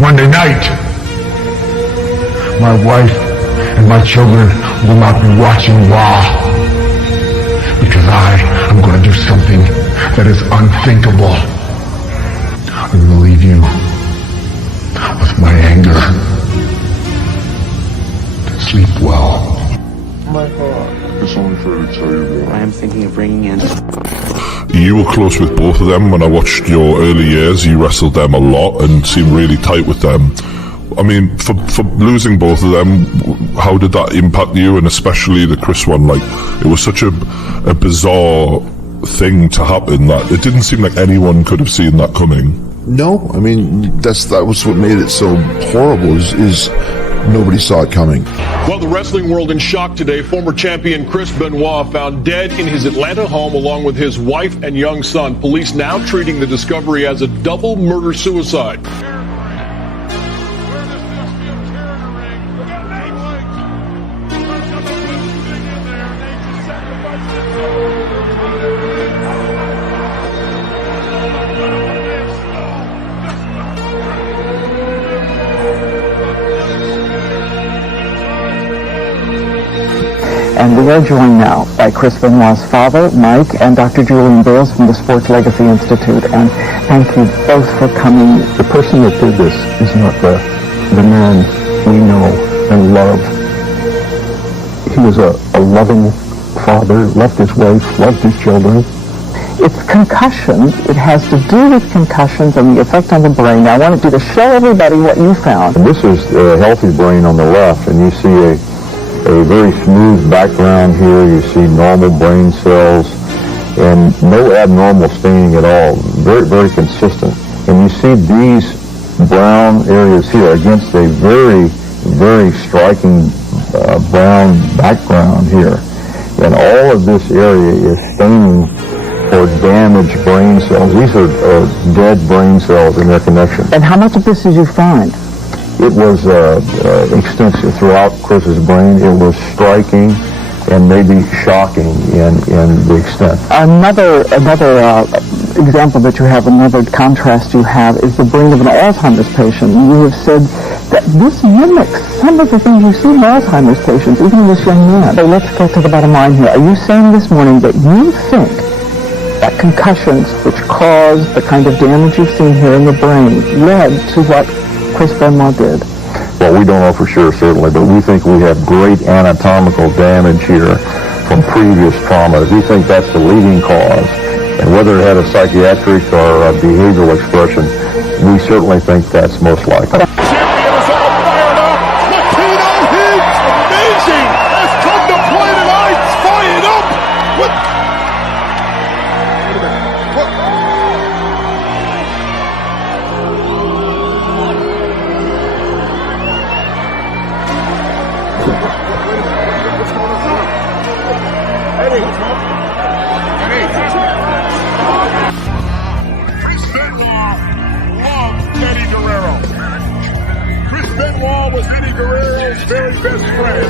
Monday night, my wife and my children will not be watching Raw because I am going to do something that is unthinkable. I'm going to leave you with my anger. Sleep well. It's only fair to tell you that I am thinking of bringing in. You were close with both of them. When I watched your early years, you wrestled them a lot and seemed really tight with them. I mean, for losing both of them, how did that impact you, and especially the Chris one? Like, it was such a bizarre thing to happen that it didn't seem like anyone could have seen that coming. No, I mean, that was what made it so horrible, is nobody saw it coming. Well, the wrestling world in shock today. Former champion Chris Benoit found dead in his Atlanta home along with his wife and young son. Police now treating the discovery as a double murder-suicide. And we are joined now by Chris Benoit's father, Mike, and Dr. Julian Bales from the Sports Legacy Institute. And thank you both for coming. The person that did this is not the man we know and love. He was a loving father, loved his wife, loved his children. It's concussions. It has to do with concussions and the effect on the brain. Now, I wanted you to show everybody what you found. And this is a healthy brain on the left, and you see a very smooth background here. You see normal brain cells and no abnormal staining at all. Very, very consistent. And you see these brown areas here against a very, very striking brown background here. And all of this area is staining for damaged brain cells. These are dead brain cells in their connection. And how much of this did you find? It was extensive throughout Chris's brain. It was striking and maybe shocking in the extent. Another example that you have, another contrast you have, is the brain of an Alzheimer's patient. You have said that this mimics some of the things you see in Alzheimer's patients, even in this young man. So let's get to the bottom line here. Are you saying this morning that you think that concussions, which caused the kind of damage you've seen here in the brain, led to what Chris Benoit did? Well, we don't know for sure, certainly, but we think we have great anatomical damage here from previous traumas. We think that's the leading cause. And whether it had a psychiatric or a behavioral expression, we certainly think that's most likely. Champion is all fired up. Latino Heat, amazing, has come to play tonight. Fired up. Chris Benoit was Eddie Guerrero's very best friend.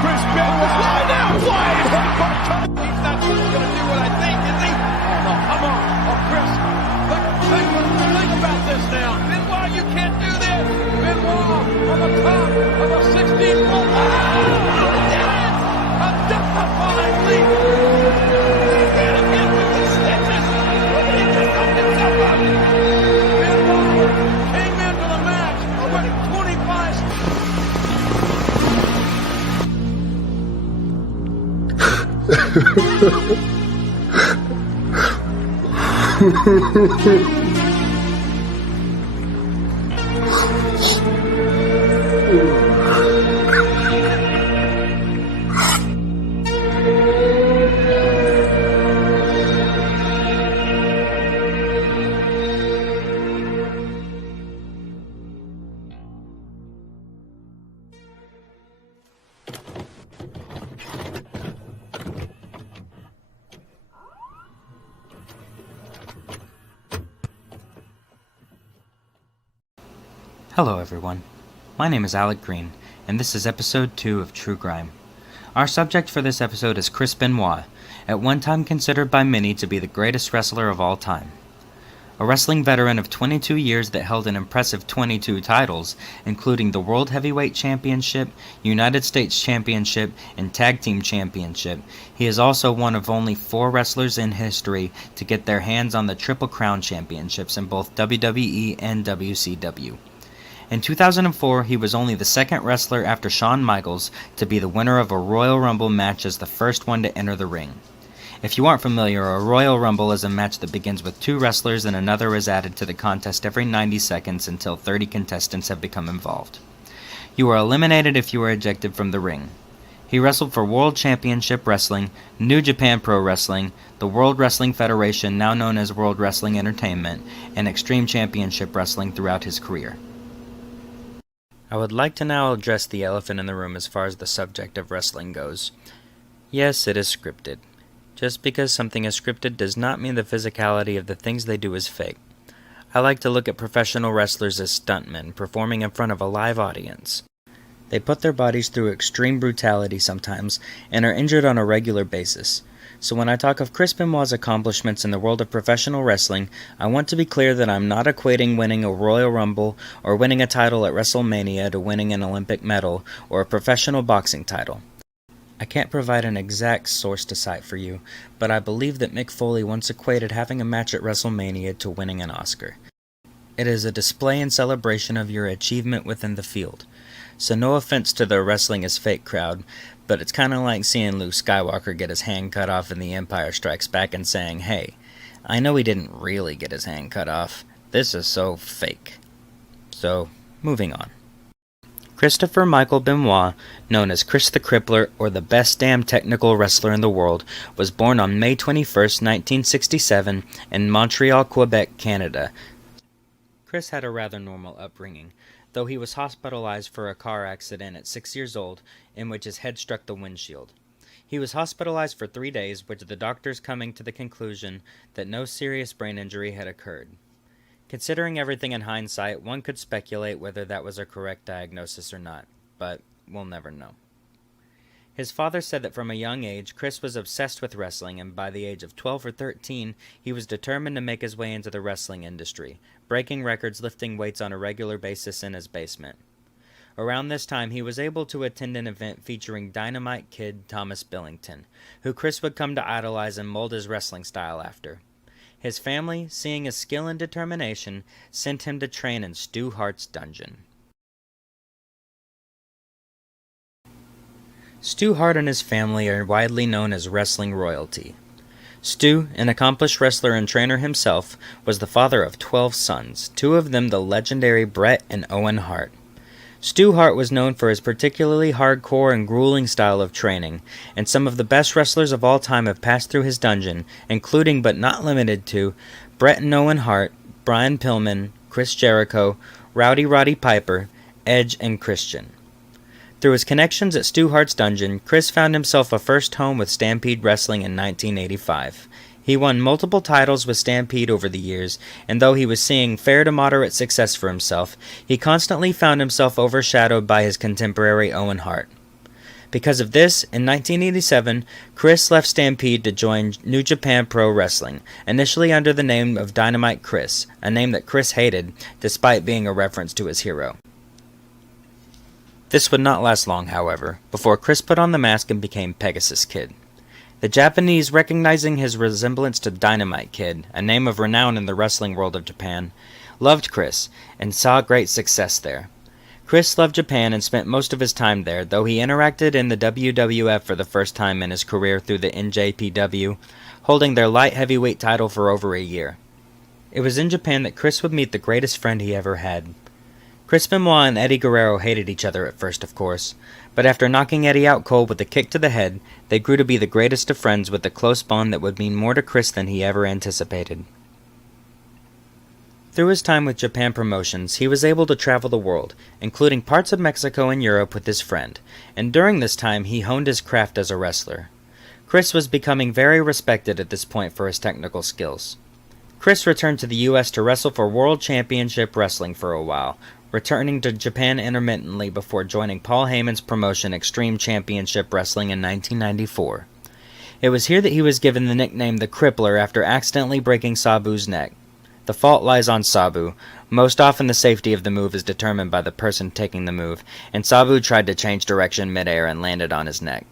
Chris Benoit now wide headbutt. He's not going to do what I think, is he? Oh, no, come on. Oh, Chris, think about this now. Benoit, you can't do this. Benoit on the top of a 16-foot. A death-defying leap. He's going to get with the stitches. He just knocked himself up. Benoit came into the match already 25. Hello everyone, my name is Alec Green, and this is episode 2 of True Grime. Our subject for this episode is Chris Benoit, at one time considered by many to be the greatest wrestler of all time. A wrestling veteran of 22 years that held an impressive 22 titles, including the World Heavyweight Championship, United States Championship, and Tag Team Championship, he is also one of only 4 wrestlers in history to get their hands on the Triple Crown Championships in both WWE and WCW. In 2004, he was only the second wrestler after Shawn Michaels to be the winner of a Royal Rumble match as the first one to enter the ring. If you aren't familiar, a Royal Rumble is a match that begins with 2 wrestlers and another is added to the contest every 90 seconds until 30 contestants have become involved. You are eliminated if you are ejected from the ring. He wrestled for World Championship Wrestling, New Japan Pro Wrestling, the World Wrestling Federation, now known as World Wrestling Entertainment, and Extreme Championship Wrestling throughout his career. I would like to now address the elephant in the room as far as the subject of wrestling goes. Yes, it is scripted. Just because something is scripted does not mean the physicality of the things they do is fake. I like to look at professional wrestlers as stuntmen performing in front of a live audience. They put their bodies through extreme brutality sometimes and are injured on a regular basis. So when I talk of Chris Benoit's accomplishments in the world of professional wrestling, I want to be clear that I'm not equating winning a Royal Rumble or winning a title at WrestleMania to winning an Olympic medal or a professional boxing title. I can't provide an exact source to cite for you, but I believe that Mick Foley once equated having a match at WrestleMania to winning an Oscar. It is a display and celebration of your achievement within the field. So no offense to the wrestling is fake crowd, but it's kind of like seeing Luke Skywalker get his hand cut off in The Empire Strikes Back and saying, hey, I know he didn't really get his hand cut off. This is so fake. So, moving on. Christopher Michael Benoit, known as Chris the Crippler or the best damn technical wrestler in the world, was born on May 21st, 1967 in Montreal, Quebec, Canada. Chris had a rather normal upbringing, though he was hospitalized for a car accident at 6 years old in which his head struck the windshield. He was hospitalized for 3 days, with the doctors coming to the conclusion that no serious brain injury had occurred. Considering everything in hindsight, one could speculate whether that was a correct diagnosis or not, but we'll never know. His father said that from a young age, Chris was obsessed with wrestling, and by the age of 12 or 13, he was determined to make his way into the wrestling industry, breaking records lifting weights on a regular basis in his basement. Around this time, he was able to attend an event featuring Dynamite Kid Thomas Billington, who Chris would come to idolize and mold his wrestling style after. His family, seeing his skill and determination, sent him to train in Stu Hart's dungeon. Stu Hart and his family are widely known as wrestling royalty. Stu, an accomplished wrestler and trainer himself, was the father of 12 sons, 2 of them the legendary Bret and Owen Hart. Stu Hart was known for his particularly hardcore and grueling style of training, and some of the best wrestlers of all time have passed through his dungeon, including but not limited to Bret and Owen Hart, Brian Pillman, Chris Jericho, Rowdy Roddy Piper, Edge, and Christian. Through his connections at Stu Hart's dungeon, Chris found himself a first home with Stampede Wrestling in 1985. He won multiple titles with Stampede over the years, and though he was seeing fair to moderate success for himself, he constantly found himself overshadowed by his contemporary Owen Hart. Because of this, in 1987, Chris left Stampede to join New Japan Pro Wrestling, initially under the name of Dynamite Chris, a name that Chris hated, despite being a reference to his hero. This would not last long, however, before Chris put on the mask and became Pegasus Kid. The Japanese, recognizing his resemblance to Dynamite Kid, a name of renown in the wrestling world of Japan, loved Chris and saw great success there. Chris loved Japan and spent most of his time there, though he interacted in the WWF for the first time in his career through the NJPW, holding their light heavyweight title for over a year. It was in Japan that Chris would meet the greatest friend he ever had. Chris Benoit and Eddie Guerrero hated each other at first, of course, but after knocking Eddie out cold with a kick to the head, they grew to be the greatest of friends with a close bond that would mean more to Chris than he ever anticipated. Through his time with Japan Promotions, he was able to travel the world, including parts of Mexico and Europe with his friend, and during this time he honed his craft as a wrestler. Chris was becoming very respected at this point for his technical skills. Chris returned to the U.S. to wrestle for World Championship Wrestling for a while, returning to Japan intermittently before joining Paul Heyman's promotion Extreme Championship Wrestling in 1994. It was here that he was given the nickname the Crippler after accidentally breaking Sabu's neck. The fault lies on Sabu. Most often the safety of the move is determined by the person taking the move, and Sabu tried to change direction midair and landed on his neck.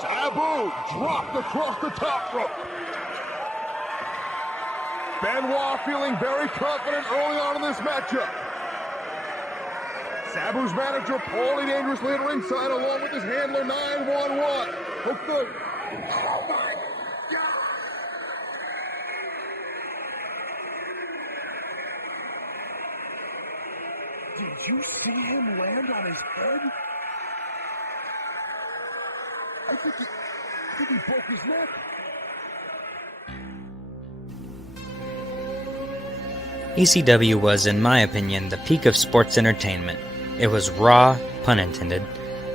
Sabu dropped across the top rope. Benoit feeling very confident early on in this matchup. Sabu's manager, Paulie Dangerously at ringside, along with his handler, 911. Hook the... Oh my God! Did you see him land on his head? I think he broke his neck. ECW was, in my opinion, the peak of sports entertainment. It was raw, pun intended,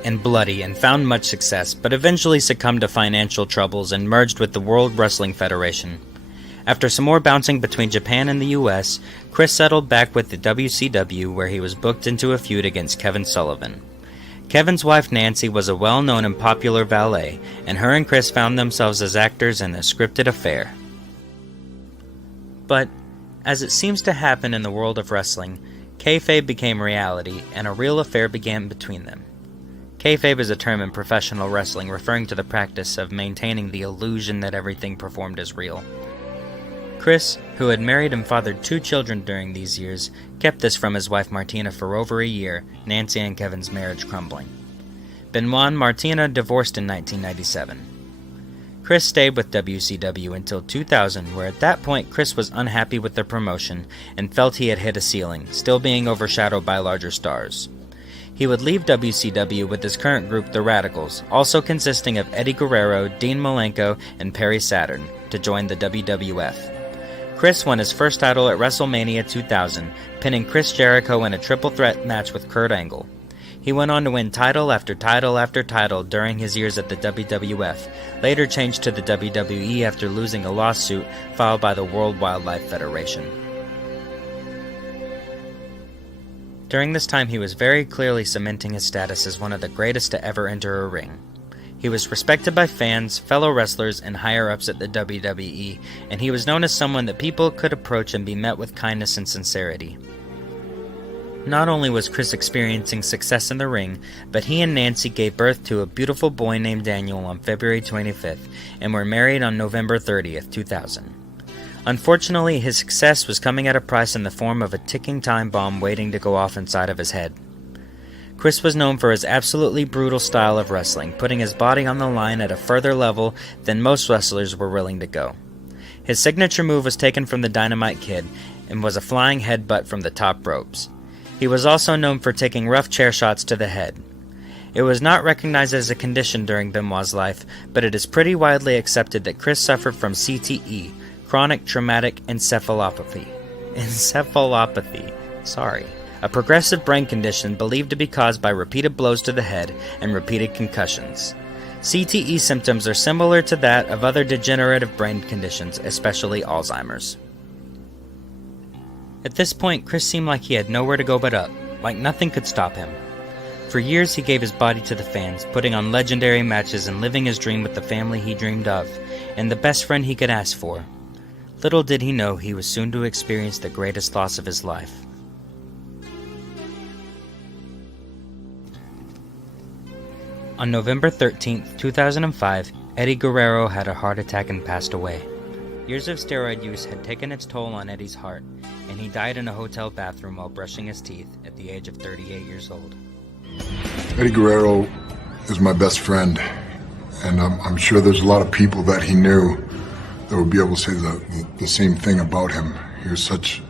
and bloody, and found much success, but eventually succumbed to financial troubles and merged with the World Wrestling Federation. After some more bouncing between Japan and the US, Chris settled back with the WCW, where he was booked into a feud against Kevin Sullivan. Kevin's wife Nancy was a well-known and popular valet, and her and Chris found themselves as actors in a scripted affair. But, as it seems to happen in the world of wrestling, kayfabe became reality, and a real affair began between them. Kayfabe is a term in professional wrestling referring to the practice of maintaining the illusion that everything performed is real. Chris, who had married and fathered 2 children during these years, kept this from his wife Martina for over a year, Nancy and Kevin's marriage crumbling. Benoit and Martina divorced in 1997. Chris stayed with WCW until 2000, where at that point Chris was unhappy with the promotion and felt he had hit a ceiling, still being overshadowed by larger stars. He would leave WCW with his current group, the Radicals, also consisting of Eddie Guerrero, Dean Malenko, and Perry Saturn, to join the WWF. Chris won his first title at WrestleMania 2000, pinning Chris Jericho in a triple threat match with Kurt Angle. He went on to win title after title after title during his years at the WWF, later changed to the WWE after losing a lawsuit filed by the World Wildlife Federation. During this time, he was very clearly cementing his status as one of the greatest to ever enter a ring. He was respected by fans, fellow wrestlers, and higher-ups at the WWE, and he was known as someone that people could approach and be met with kindness and sincerity. Not only was Chris experiencing success in the ring, but he and Nancy gave birth to a beautiful boy named Daniel on February 25th, and were married on November 30th, 2000. Unfortunately, his success was coming at a price in the form of a ticking time bomb waiting to go off inside of his head. Chris was known for his absolutely brutal style of wrestling, putting his body on the line at a further level than most wrestlers were willing to go. His signature move was taken from the Dynamite Kid, and was a flying headbutt from the top ropes. He was also known for taking rough chair shots to the head. It was not recognized as a condition during Benoit's life, but it is pretty widely accepted that Chris suffered from CTE, chronic traumatic encephalopathy. A progressive brain condition believed to be caused by repeated blows to the head and repeated concussions. CTE symptoms are similar to that of other degenerative brain conditions, especially Alzheimer's. At this point, Chris seemed like he had nowhere to go but up, like nothing could stop him. For years he gave his body to the fans, putting on legendary matches and living his dream with the family he dreamed of, and the best friend he could ask for. Little did he know he was soon to experience the greatest loss of his life. On November 13, 2005, Eddie Guerrero had a heart attack and passed away. Years of steroid use had taken its toll on Eddie's heart, and he died in a hotel bathroom while brushing his teeth at the age of 38 years old. Eddie Guerrero is my best friend, and I'm sure there's a lot of people that he knew that would be able to say the same thing about him. He was such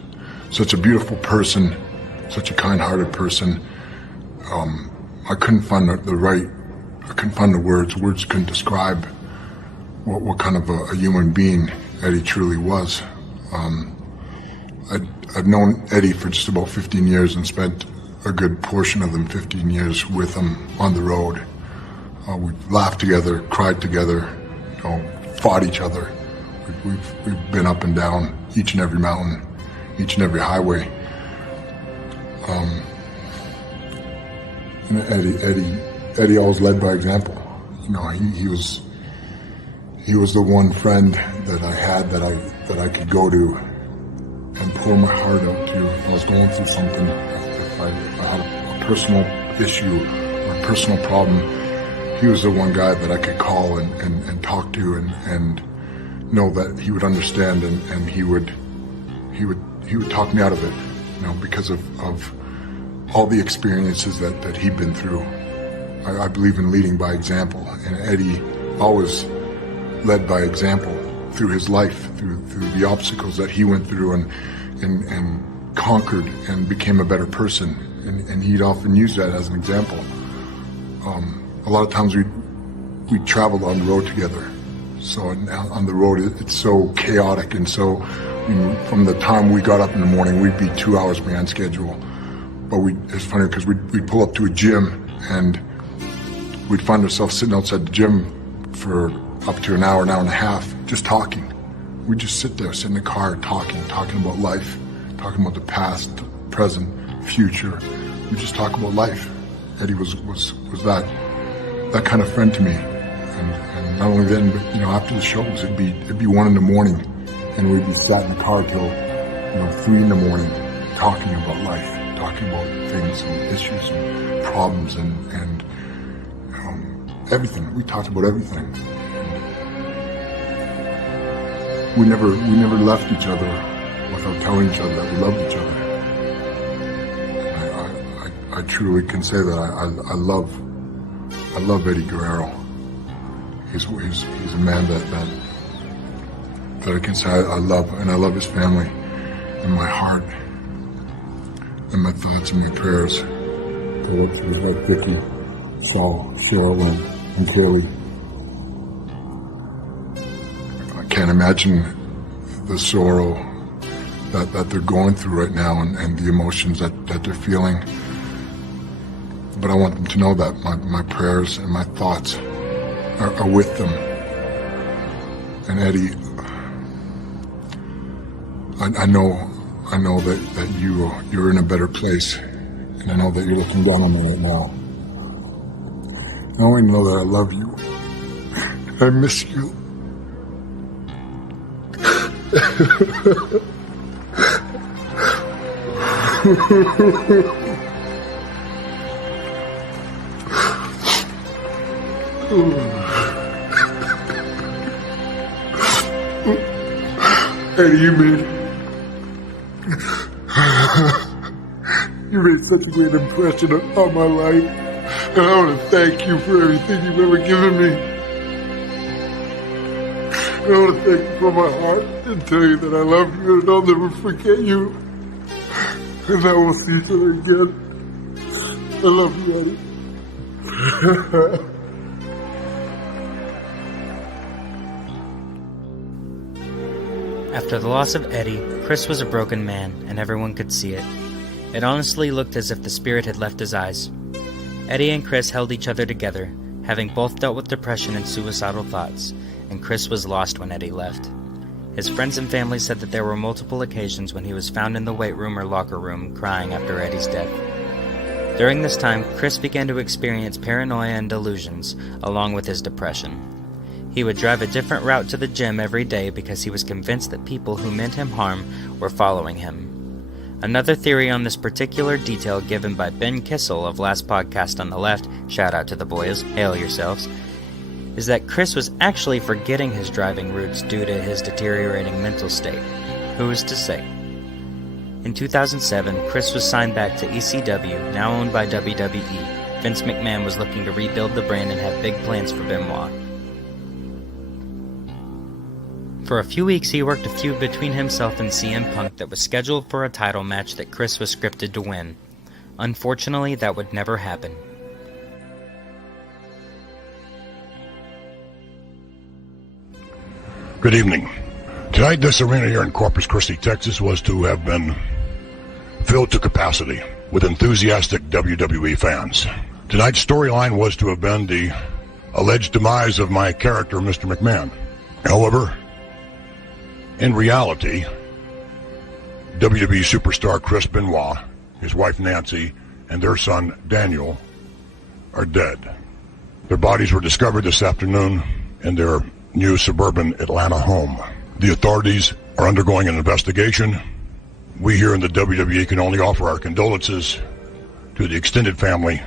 a beautiful person, such a kind-hearted person. I couldn't find the words. Words couldn't describe what kind of a human being Eddie truly was. I've known Eddie for just about 15 years and spent a good portion of them 15 years with him on the road. We've laughed together, cried together, fought each other. We've been up and down each and every mountain, each and every highway. And Eddie always led by example. You know, he was the one friend that I had that I could go to and pour my heart out to. If I was going through something, if I had a personal issue or a personal problem, he was the one guy that I could call and talk to and know that he would understand and he would talk me out of it, you know, because of all the experiences that he'd been through. I believe in leading by example, and Eddie always led by example through his life, through the obstacles that he went through and conquered and became a better person, and he'd often use that as an example. A lot of times we traveled on the road together. So on the road, it's so chaotic, and so from the time we got up in the morning, we'd be 2 hours behind schedule. But it's funny because we'd pull up to a gym and we'd find ourselves sitting outside the gym for up to an hour and a half, just talking. We'd just sit there, sit in the car, talking about life, talking about the past, present, future. We just talk about life. Eddie was that kind of friend to me. And not only then, but you know, after the shows, it'd be 1 in the morning, and we'd be sat in the car till 3 in the morning, talking about life, talking about things and issues and problems and everything. We talked about everything. We never left each other without telling each other that we loved each other. I truly can say that I love Eddie Guerrero. He's a man that I can say I love, and I love his family, and my heart, and my thoughts and my prayers go up to his wife Vicky, Saul, Cheryl, and Kaylee. I can't imagine the sorrow that they're going through right now and the emotions that they're feeling. But I want them to know that my prayers and my thoughts are with them. And Eddie, I know that you're in a better place, and I know that you're looking down on me right now. I only know that I love you. I miss you. Eddie, you made such a great impression on my life, and I want to thank you for everything you've ever given me. I want to thank you from my heart and tell you that I love you and I'll never forget you, and that we'll see each other again. I love you, Eddie. After the loss of Eddie, Chris was a broken man, and everyone could see it. It honestly looked as if the spirit had left his eyes. Eddie and Chris held each other together, having both dealt with depression and suicidal thoughts, and Chris was lost when Eddie left. His friends and family said that there were multiple occasions when he was found in the weight room or locker room crying after Eddie's death. During this time, Chris began to experience paranoia and delusions, along with his depression. He would drive a different route to the gym every day because he was convinced that people who meant him harm were following him. Another theory on this particular detail given by Ben Kissel of Last Podcast on the Left, shout out to the boys, hail yourselves, is that Chris was actually forgetting his driving routes due to his deteriorating mental state. Who is to say? In 2007, Chris was signed back to ECW, now owned by WWE. Vince McMahon was looking to rebuild the brand and had big plans for Benoit. For a few weeks, he worked a feud between himself and CM Punk that was scheduled for a title match that Chris was scripted to win. Unfortunately, that would never happen. Good evening. Tonight, this arena here in Corpus Christi, Texas, was to have been filled to capacity with enthusiastic WWE fans. Tonight's storyline was to have been the alleged demise of my character, Mr. McMahon. However, in reality, WWE superstar Chris Benoit, his wife Nancy, and their son Daniel are dead. Their bodies were discovered this afternoon in their new suburban Atlanta home. The authorities are undergoing an investigation. We here in the WWE can only offer our condolences to the extended family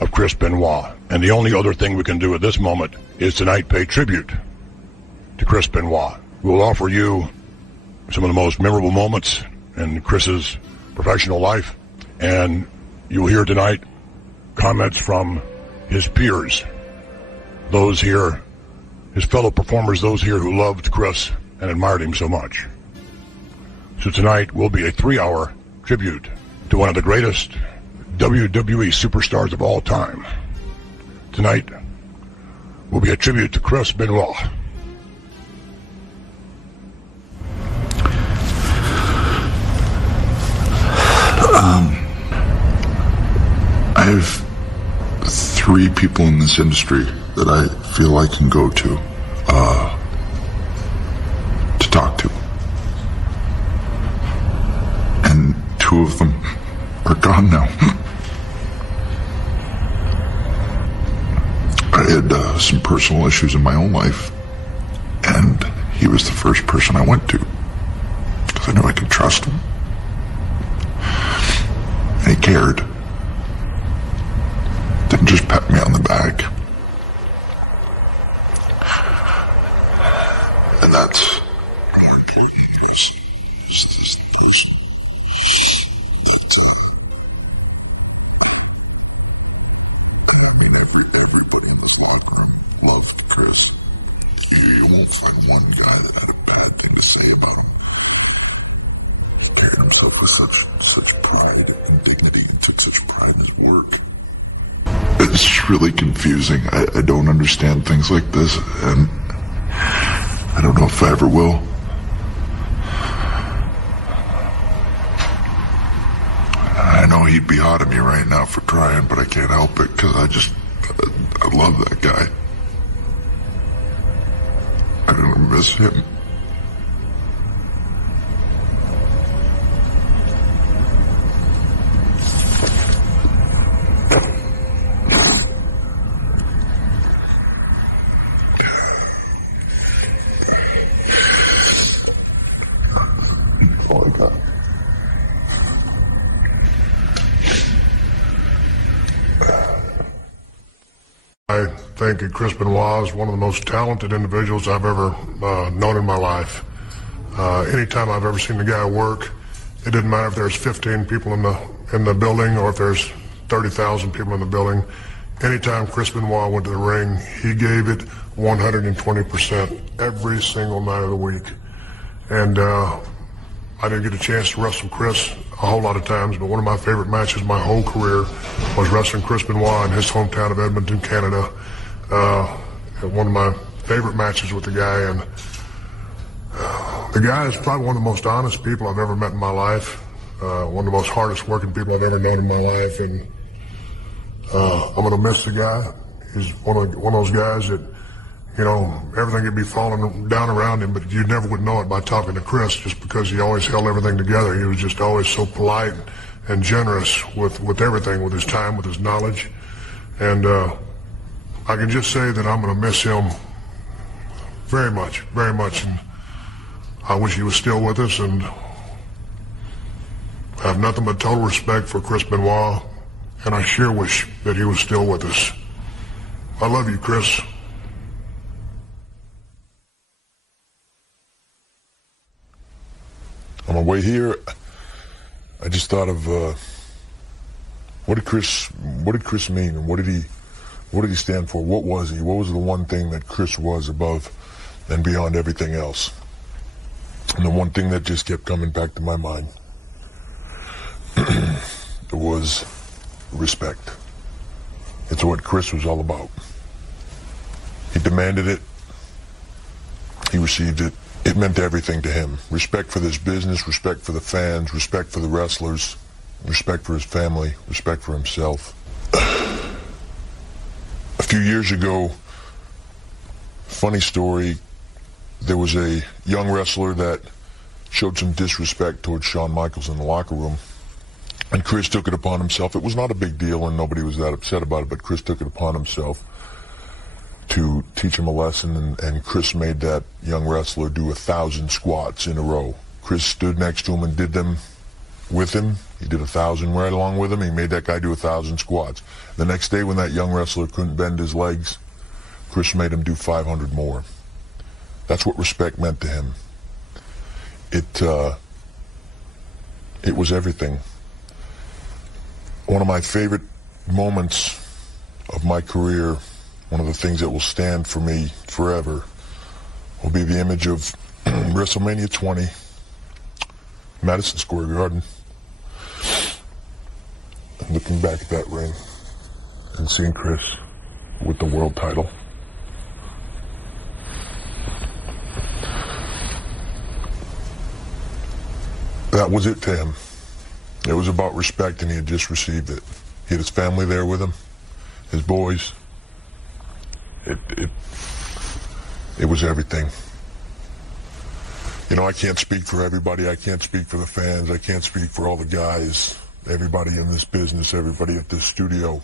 of Chris Benoit. And the only other thing we can do at this moment is tonight pay tribute to Chris Benoit. We will offer you some of the most memorable moments in Chris's professional life, and you'll hear tonight comments from his peers, those here, his fellow performers, those here who loved Chris and admired him so much. So tonight will be a 3-hour tribute to one of the greatest WWE superstars of all time. Tonight will be a tribute to Chris Benoit. I have 3 people in this industry that I feel I can go to talk to. And 2 of them are gone now. I had some personal issues in my own life, and he was the first person I went to because I knew I could trust him. And he cared. Didn't just pat me on the back. And that's more important is this person that everybody in this locker room loved Chris. You won't find one guy that had a bad thing to say about him. He carried himself with such pride and dignity and took such pride in his work. It's really confusing. I don't understand things like this, and I don't know if I ever will. I know he'd be hot at me right now for trying, but I can't help it because I love that guy. I'm gonna miss him. All I got. I think that Chris Benoit is one of the most talented individuals I've ever known in my life. Anytime I've ever seen the guy work, it didn't matter if there's 15 people in the building or if there's 30,000 people in the building. Anytime Chris Benoit went to the ring, he gave it 120% every single night of the week. And I didn't get a chance to wrestle Chris a whole lot of times, but one of my favorite matches my whole career was wrestling Chris Benoit in his hometown of Edmonton, Canada. One of my favorite matches with the guy, and the guy is probably one of the most honest people I've ever met in my life. One of the most hardest working people I've ever known in my life, and I'm gonna miss the guy. He's one of those guys that, you know, everything could be falling down around him, but you never would know it by talking to Chris, just because he always held everything together. He was just always so polite and generous with everything, with his time, with his knowledge. And I can just say that I'm going to miss him very much, very much. And I wish he was still with us, and I have nothing but total respect for Chris Benoit, and I sure wish that he was still with us. I love you, Chris. On my way here, I just thought of what did Chris mean, and what did he stand for? What was he? What was the one thing that Chris was above and beyond everything else? And the one thing that just kept coming back to my mind was respect. It's what Chris was all about. He demanded it. He received it. It meant everything to him. Respect for this business, respect for the fans, respect for the wrestlers, respect for his family, respect for himself. A few years ago, funny story, there was a young wrestler that showed some disrespect towards Shawn Michaels in the locker room. And Chris took it upon himself. It was not a big deal and nobody was that upset about it, but Chris took it upon himself to teach him a lesson, and Chris made that young wrestler do 1,000 squats in a row. Chris stood next to him and did them with him. He did 1,000 right along with him. He made that guy do 1,000 squats. The next day when that young wrestler couldn't bend his legs, Chris made him do 500 more. That's what respect meant to him. It was everything. One of my favorite moments of my career, one of the things that will stand for me forever, will be the image of WrestleMania 20, Madison Square Garden. And looking back at that ring and seeing Chris with the world title. That was it to him. It was about respect, and he had just received it. He had his family there with him, his boys. It was everything. You know, I can't speak for everybody. I can't speak for the fans. I can't speak for all the guys, everybody in this business, everybody at this studio.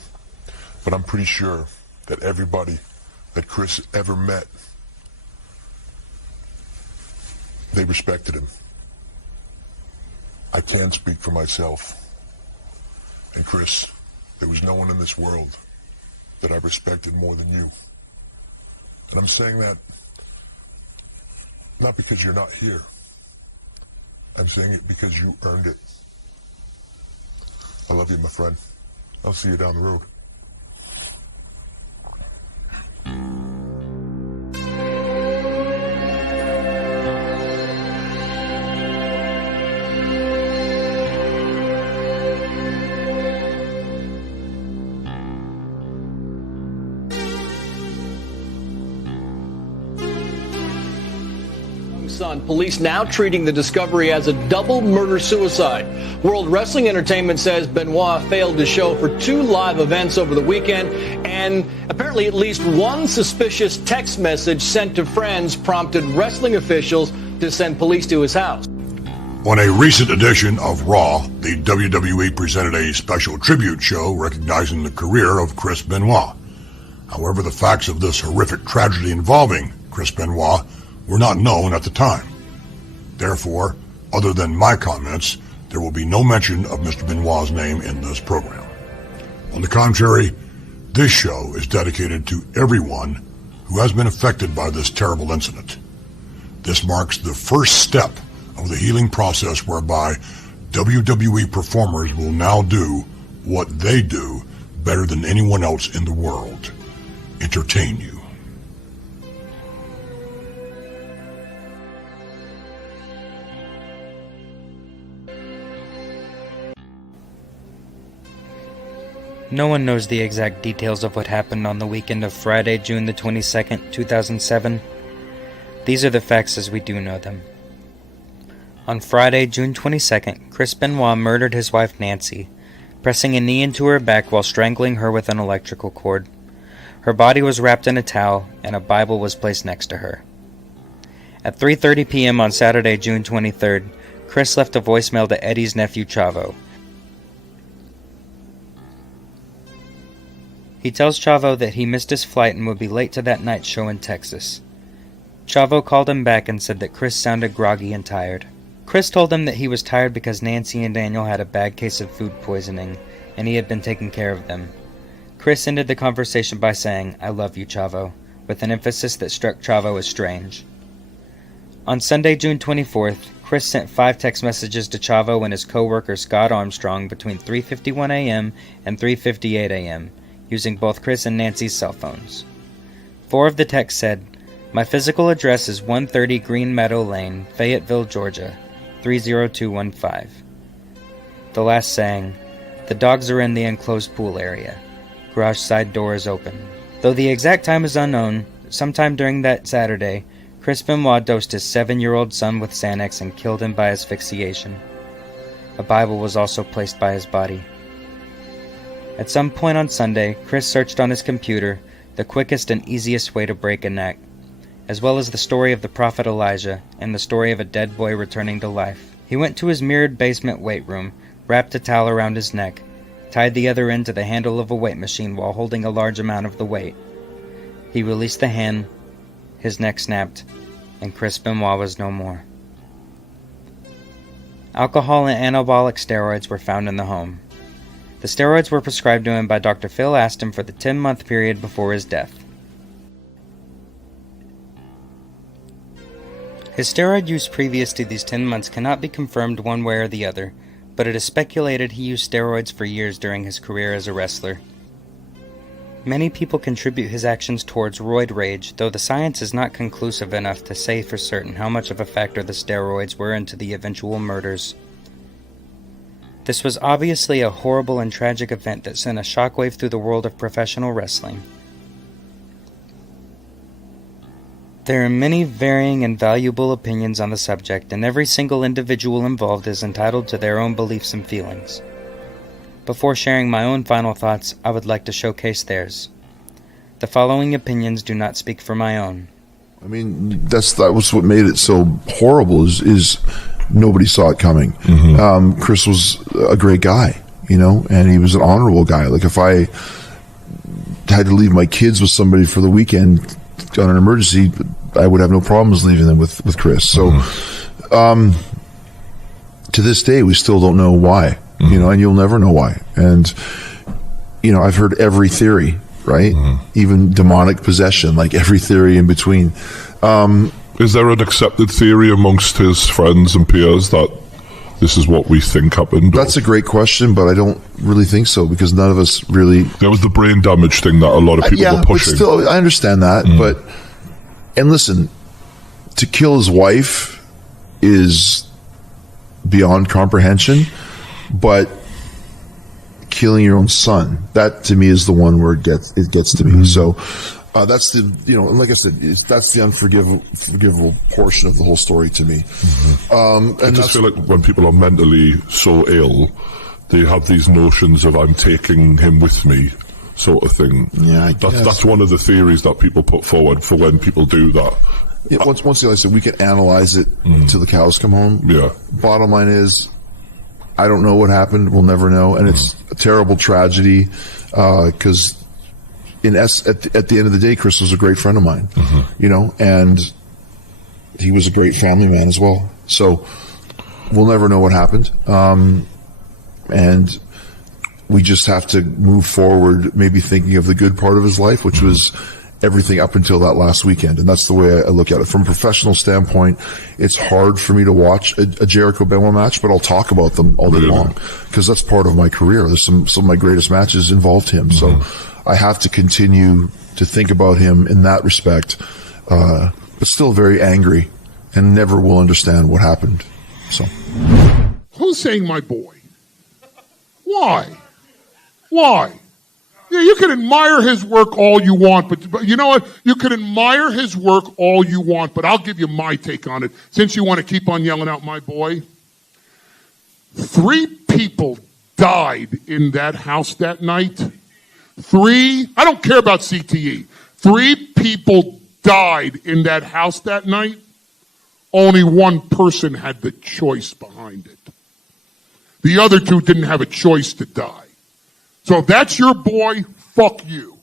But I'm pretty sure that everybody that Chris ever met, they respected him. I can speak for myself. And Chris, there was no one in this world that I respected more than you. And I'm saying that not because you're not here. I'm saying it because you earned it. I love you, my friend. I'll see you down the road. Son. Police now treating the discovery as a double murder-suicide. World Wrestling Entertainment says Benoit failed to show for 2 live events over the weekend, and apparently at least one suspicious text message sent to friends prompted wrestling officials to send police to his house. On a recent edition of Raw, the WWE presented a special tribute show recognizing the career of Chris Benoit. However, the facts of this horrific tragedy involving Chris Benoit were not known at the time. Therefore, other than my comments, there will be no mention of Mr. Benoit's name in this program. On the contrary, this show is dedicated to everyone who has been affected by this terrible incident. This marks the first step of the healing process whereby WWE performers will now do what they do better than anyone else in the world: entertain you. No one knows the exact details of what happened on the weekend of Friday, June the 22nd, 2007. These are the facts as we do know them. On Friday, June 22nd, Chris Benoit murdered his wife Nancy, pressing a knee into her back while strangling her with an electrical cord. Her body was wrapped in a towel, and a Bible was placed next to her. At 3:30 p.m. on Saturday, June 23rd, Chris left a voicemail to Eddie's nephew Chavo. He tells Chavo that he missed his flight and would be late to that night's show in Texas. Chavo called him back and said that Chris sounded groggy and tired. Chris told him that he was tired because Nancy and Daniel had a bad case of food poisoning, and he had been taking care of them. Chris ended the conversation by saying, "I love you, Chavo," with an emphasis that struck Chavo as strange. On Sunday, June 24th, Chris sent 5 text messages to Chavo and his co-worker Scott Armstrong between 3:51 a.m. and 3:58 a.m., using both Chris and Nancy's cell phones. 4 of the texts said, "My physical address is 130 Green Meadow Lane, Fayetteville, Georgia, 30215. The last saying, "The dogs are in the enclosed pool area. Garage side door is open." Though the exact time is unknown, sometime during that Saturday, Chris Benoit dosed his 7-year-old son with Xanax and killed him by asphyxiation. A Bible was also placed by his body. At some point on Sunday, Chris searched on his computer the quickest and easiest way to break a neck. as well as the story of the prophet Elijah and the story of a dead boy returning to life. He went to his mirrored basement weight room, wrapped a towel around his neck, tied the other end to the handle of a weight machine while holding a large amount of the weight. He released the hand, his neck snapped, and Chris Benoit was no more. Alcohol and anabolic steroids were found in the home. The steroids were prescribed to him by Dr. Phil Aston for the 10-month period before his death. His steroid use previous to these 10 months cannot be confirmed one way or the other, but it is speculated he used steroids for years during his career as a wrestler. Many people contribute his actions towards roid rage, though the science is not conclusive enough to say for certain how much of a factor the steroids were into the eventual murders. This was obviously a horrible and tragic event that sent a shockwave through the world of professional wrestling. There are many varying and valuable opinions on the subject, and every single individual involved is entitled to their own beliefs and feelings. Before sharing my own final thoughts, I would like to showcase theirs. The following opinions do not speak for my own. I mean, that was what made it so horrible is nobody saw it coming. Mm-hmm. Chris was a great guy, and he was an honorable guy. Like, if I had to leave my kids with somebody for the weekend on an emergency, I would have no problems leaving them with Chris. So, to this day, we still don't know why, and you'll never know why. And, I've heard every theory, right? Even demonic possession, like every theory in between. Is there an accepted theory amongst his friends and peers that this is what we think happened? That's a great question, but I don't really think so, because none of us really... There was the brain damage thing that a lot of people were pushing. But still, I understand that. And listen, to kill his wife is beyond comprehension, but killing your own son, that to me is the one where it gets to me. So that's the, and like I said, that's the unforgivable portion of the whole story to me. And I just feel like when people are mentally so ill, they have these notions of I'm taking him with me, sort of thing. Yeah, that's one of the theories that people put forward for when people do that. Yeah, once again, like I said, we can analyze it till the cows come home. Yeah. Bottom line is, I don't know what happened. We'll never know, and it's a terrible tragedy because at the end of the day, Chris was a great friend of mine, and he was a great family man as well. So we'll never know what happened, and we just have to move forward, maybe thinking of the good part of his life, which was everything up until that last weekend. And that's the way I look at it. From a professional standpoint, it's hard for me to watch a Jericho Benoit match, but I'll talk about them all day long, because that's part of my career. There's some of my greatest matches involved him. So I have to continue to think about him in that respect, but still very angry and never will understand what happened. So, who's saying my boy? Why? Yeah, you can admire his work all you want, but you know what? You can admire his work all you want, but I'll give you my take on it, since you want to keep on yelling out my boy. 3 people died in that house that night. 3, I don't care about CTE. 3 people died in that house that night. Only 1 person had the choice behind it. The other 2 didn't have a choice to die. So if that's your boy, fuck you.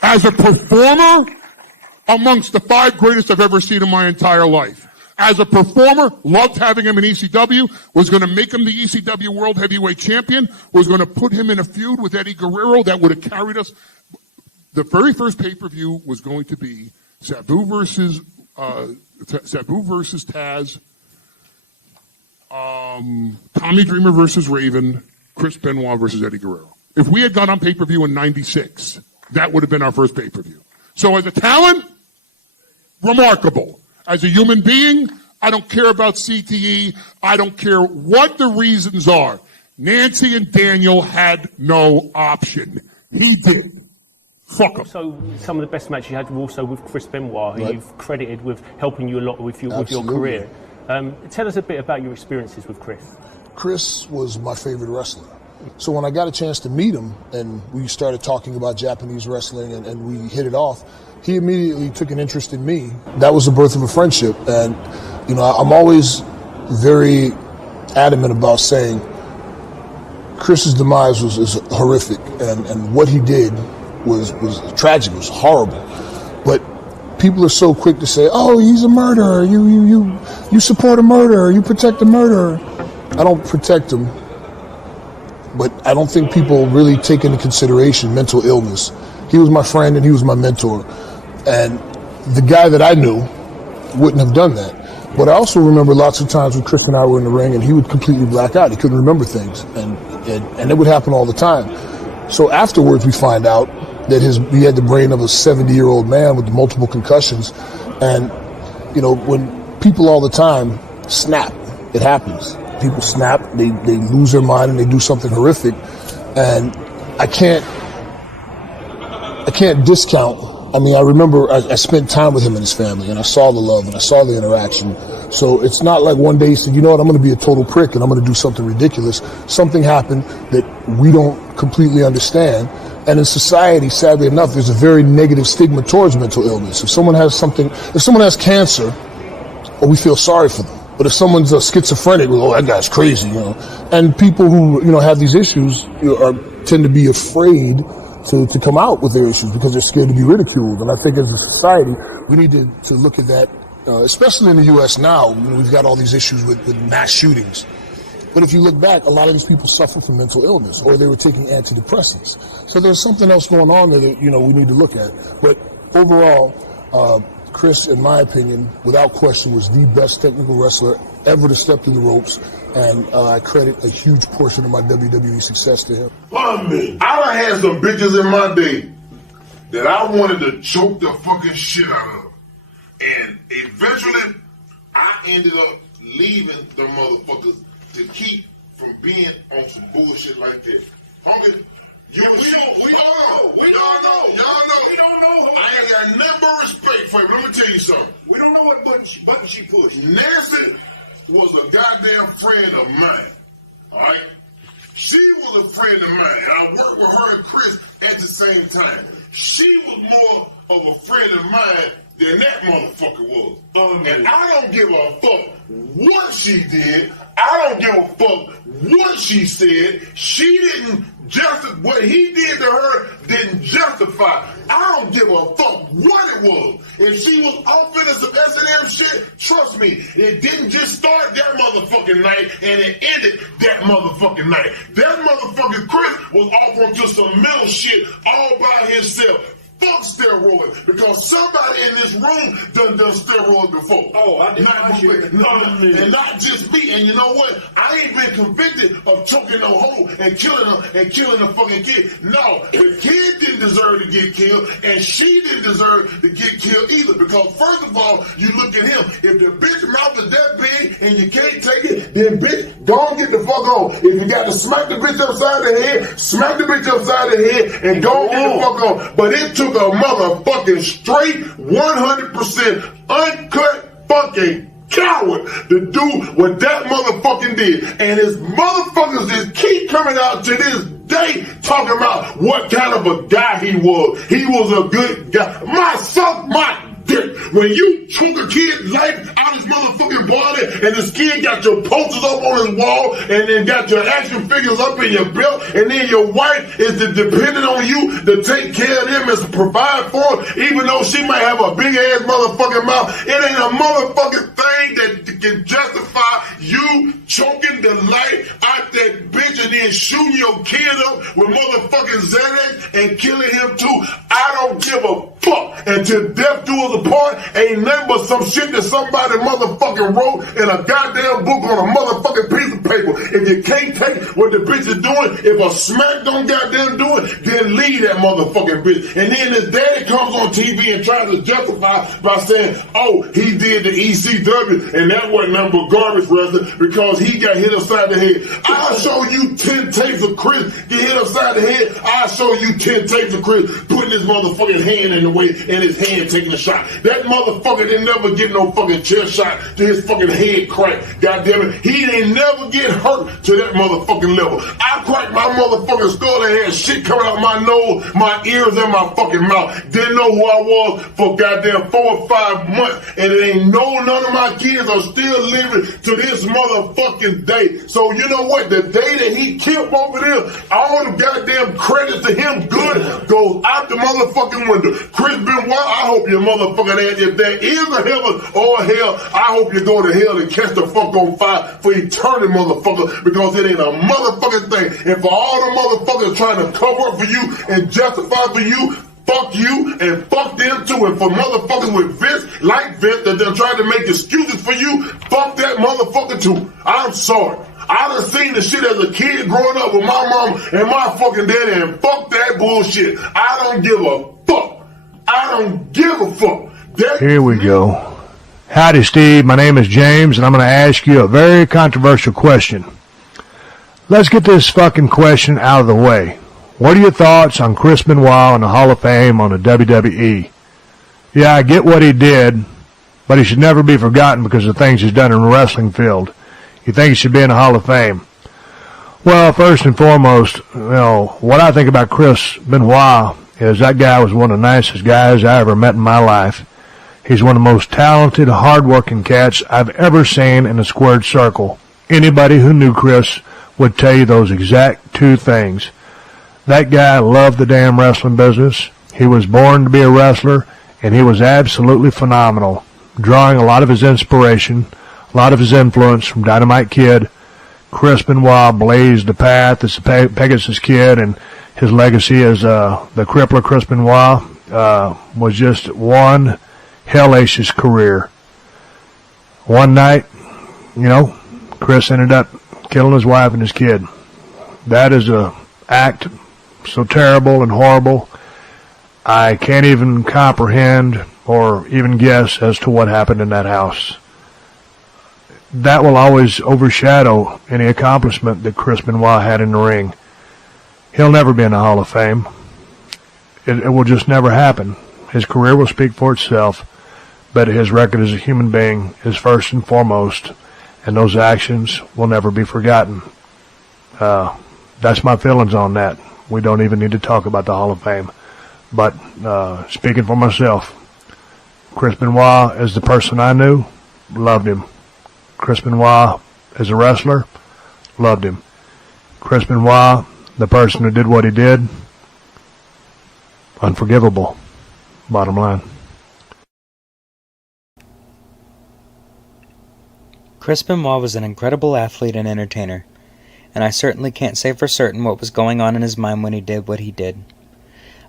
As a performer, amongst the 5 greatest I've ever seen in my entire life. As a performer, loved having him in ECW, was going to make him the ECW World Heavyweight Champion, was going to put him in a feud with Eddie Guerrero that would have carried us. The very first pay-per-view was going to be Sabu versus Taz, Tommy Dreamer versus Raven, Chris Benoit versus Eddie Guerrero. If we had gone on pay-per-view in '96, that would have been our first pay-per-view. So as a talent, remarkable. As a human being, I don't care about CTE. I don't care what the reasons are. Nancy and Daniel had no option. He did. Fuck him. So some of the best matches you had were also with Chris Benoit, who you've credited with helping you a lot with your career. Tell us a bit about your experiences with Chris. Chris was my favorite wrestler. So when I got a chance to meet him and we started talking about Japanese wrestling and we hit it off, he immediately took an interest in me. That was the birth of a friendship. And, you know, I'm always very adamant about saying Chris's demise was horrific, and what he did was tragic, it was horrible. But people are so quick to say, oh, he's a murderer, you support a murderer, you protect a murderer. I don't protect him, but I don't think people really take into consideration mental illness. He was my friend and he was my mentor. And the guy that I knew wouldn't have done that. But I also remember lots of times when Chris and I were in the ring and he would completely black out. He couldn't remember things. And it would happen all the time. So afterwards we find out that he had the brain of a 70-year-old man with multiple concussions. And, you know, when people all the time snap, it happens. People snap, they lose their mind and they do something horrific. And I can't discount. I mean, I remember I spent time with him and his family, and I saw the love and I saw the interaction. So it's not like one day he said, you know what, I'm going to be a total prick and I'm going to do something ridiculous. Something happened that we don't completely understand. And in society, sadly enough, there's a very negative stigma towards mental illness. If someone has cancer, we feel sorry for them. But if someone's a schizophrenic, oh, that guy's crazy, you know. And people who, you know, have these issues tend to be afraid to come out with their issues because they're scared to be ridiculed. And I think as a society, we need to look at that, especially in the U.S. now. You know, we've got all these issues with mass shootings. But if you look back, a lot of these people suffer from mental illness or they were taking antidepressants. So there's something else going on there that, you know, we need to look at. But overall, Chris, in my opinion, without question, was the best technical wrestler ever to step through the ropes, and I credit a huge portion of my WWE success to him. I mean, I done had some bitches in my day that I wanted to choke the fucking shit out of. And eventually, I ended up leaving the motherfuckers to keep from being on some bullshit like that. Homie, we don't know. We don't know. I ain't got nothing but respect for him. Let me tell you something. We don't know what button she pushed. Nancy was a goddamn friend of mine. Alright? She was a friend of mine. And I worked with her and Chris at the same time. She was more of a friend of mine than that motherfucker was. And I don't give a fuck what she did. I don't give a fuck what she said. She didn't justify what he did to her, didn't justify. I don't give a fuck what it was. If she was off into some S&M shit, trust me, it didn't just start that motherfucking night and it ended that motherfucking night. That motherfucking Chris was off onto some mental shit all by himself. Fuck steroids, because somebody in this room done steroids before. Oh, I did and not just me. And you know what? I ain't been convicted of choking no hoe and killing a fucking kid. No, the kid didn't deserve to get killed, and she didn't deserve to get killed either. Because first of all, you look at him. If the bitch mouth is that big and you can't take it, then bitch, go and get the fuck on. If you got to smack the bitch upside the head, smack the bitch upside the head and go and get the fuck on. But it took a motherfucking straight 100% uncut fucking coward to do what that motherfucking did. And his motherfuckers just keep coming out to this day talking about what kind of a guy he was. He was a good guy. My dick. When you choke a kid's life out his motherfucking body and the skin got your posters up on his wall and then got your action figures up in your belt and then your wife is dependent on you to take care of them and to provide for them, even though she might have a big ass motherfucking mouth, it ain't a motherfucking thing that can justify you choking the life out that bitch and then shooting your kid up with motherfucking Xanax and killing him too. I don't give a fuck. Until death do us apart, ain't nothing but some shit that somebody motherfucking wrote in a goddamn book on a motherfucking piece of paper. If you can't take what the bitch is doing, if a smack don't goddamn do it, then leave that motherfucking bitch. And then his daddy comes on TV and tries to justify by saying, oh, he did the ECW and that wasn't nothing but garbage wrestling because he got hit upside the head. I'll show you 10 tapes of Chris get hit upside the head. I'll show you 10 tapes of Chris putting his motherfucking hand in the way and his hand taking a shot. That motherfucker didn't never get no fucking chair shot to his fucking head crack. Goddamn it. He didn't never get hurt to that motherfucking level. I cracked my motherfucking skull and had shit coming out my nose, my ears, and my fucking mouth. Didn't know who I was for goddamn 4 or 5 months. And it ain't none of my kids are still living to this motherfucking day. So you know what? The day that he killed over there, all the goddamn credits to him good goes out the motherfucking window. Chris Benoit, I hope your motherfucking ass, if there is a heaven or a hell, I hope you go to hell and catch the fuck on fire for eternity, motherfucker, because it ain't a motherfucking thing. And for all the motherfuckers trying to cover up for you and justify for you, fuck you and fuck them too. And for motherfuckers with Vince, like Vince, that they're trying to make excuses for you, fuck that motherfucker too. I'm sorry. I done seen the shit as a kid growing up with my mom and my fucking daddy, and fuck that bullshit. I don't give a fuck. I don't give a fuck. Here we go. Howdy, Steve. My name is James, and I'm going to ask you a very controversial question. Let's get this fucking question out of the way. What are your thoughts on Chris Benoit in the Hall of Fame on the WWE? Yeah, I get what he did, but he should never be forgotten because of things he's done in the wrestling field. You think he should be in the Hall of Fame? Well, first and foremost, what I think about Chris Benoit is that guy was one of the nicest guys I ever met in my life. He's one of the most talented, hard-working cats I've ever seen in a squared circle. Anybody who knew Chris would tell you those exact two things. That guy loved the damn wrestling business. He was born to be a wrestler, and he was absolutely phenomenal, drawing a lot of his inspiration, a lot of his influence from Dynamite Kid. Chris Benoit blazed the path as the Pegasus Kid, and his legacy as the crippler Chris Benoit was just one hellacious career. One night, Chris ended up killing his wife and his kid. That is a act so terrible and horrible, I can't even comprehend or even guess as to what happened in that house. That will always overshadow any accomplishment that Chris Benoit had in the ring. He'll never be in the Hall of Fame. It will just never happen. His career will speak for itself, but his record as a human being is first and foremost, and those actions will never be forgotten. That's my feelings on that. We don't even need to talk about the Hall of Fame. But speaking for myself, Chris Benoit, as the person I knew, loved him. Chris Benoit, as a wrestler, loved him. Chris Benoit, the person who did what he did, unforgivable. Bottom line. Chris Benoit was an incredible athlete and entertainer, and I certainly can't say for certain what was going on in his mind when he did what he did.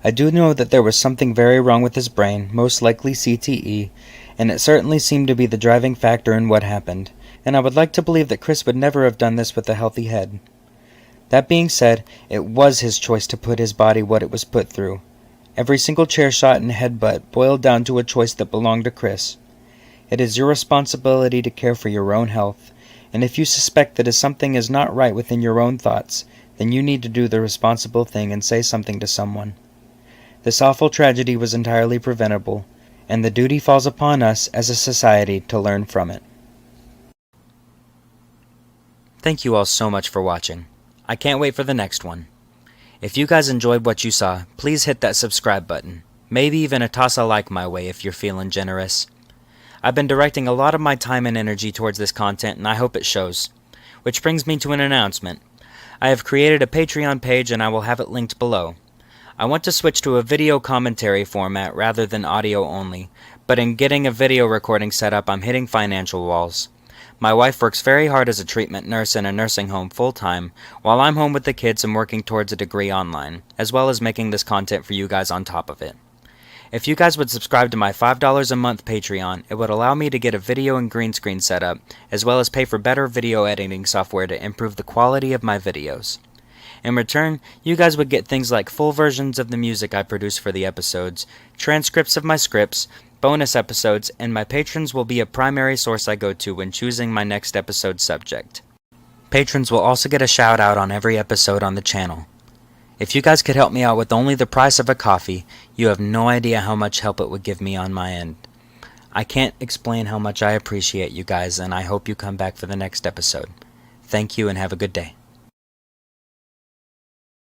I do know that there was something very wrong with his brain, most likely CTE, and it certainly seemed to be the driving factor in what happened, and I would like to believe that Chris would never have done this with a healthy head. That being said, it was his choice to put his body what it was put through. Every single chair shot and headbutt boiled down to a choice that belonged to Chris. It is your responsibility to care for your own health, and if you suspect that something is not right within your own thoughts, then you need to do the responsible thing and say something to someone. This awful tragedy was entirely preventable, and the duty falls upon us as a society to learn from it. Thank you all so much for watching. I can't wait for the next one. If you guys enjoyed what you saw, please hit that subscribe button. Maybe even a toss a like my way if you're feeling generous. I've been directing a lot of my time and energy towards this content, and I hope it shows. Which brings me to an announcement. I have created a Patreon page and I will have it linked below. I want to switch to a video commentary format rather than audio only, but in getting a video recording set up, I'm hitting financial walls. My wife works very hard as a treatment nurse in a nursing home full-time, while I'm home with the kids and working towards a degree online, as well as making this content for you guys on top of it. If you guys would subscribe to my $5 a month Patreon, it would allow me to get a video and green screen set up, as well as pay for better video editing software to improve the quality of my videos. In return, you guys would get things like full versions of the music I produce for the episodes, transcripts of my scripts, bonus episodes, and my patrons will be a primary source I go to when choosing my next episode subject. Patrons will also get a shout out on every episode on the channel. If you guys could help me out with only the price of a coffee, you have no idea how much help it would give me on my end. I can't explain how much I appreciate you guys, and I hope you come back for the next episode. Thank you and have a good day.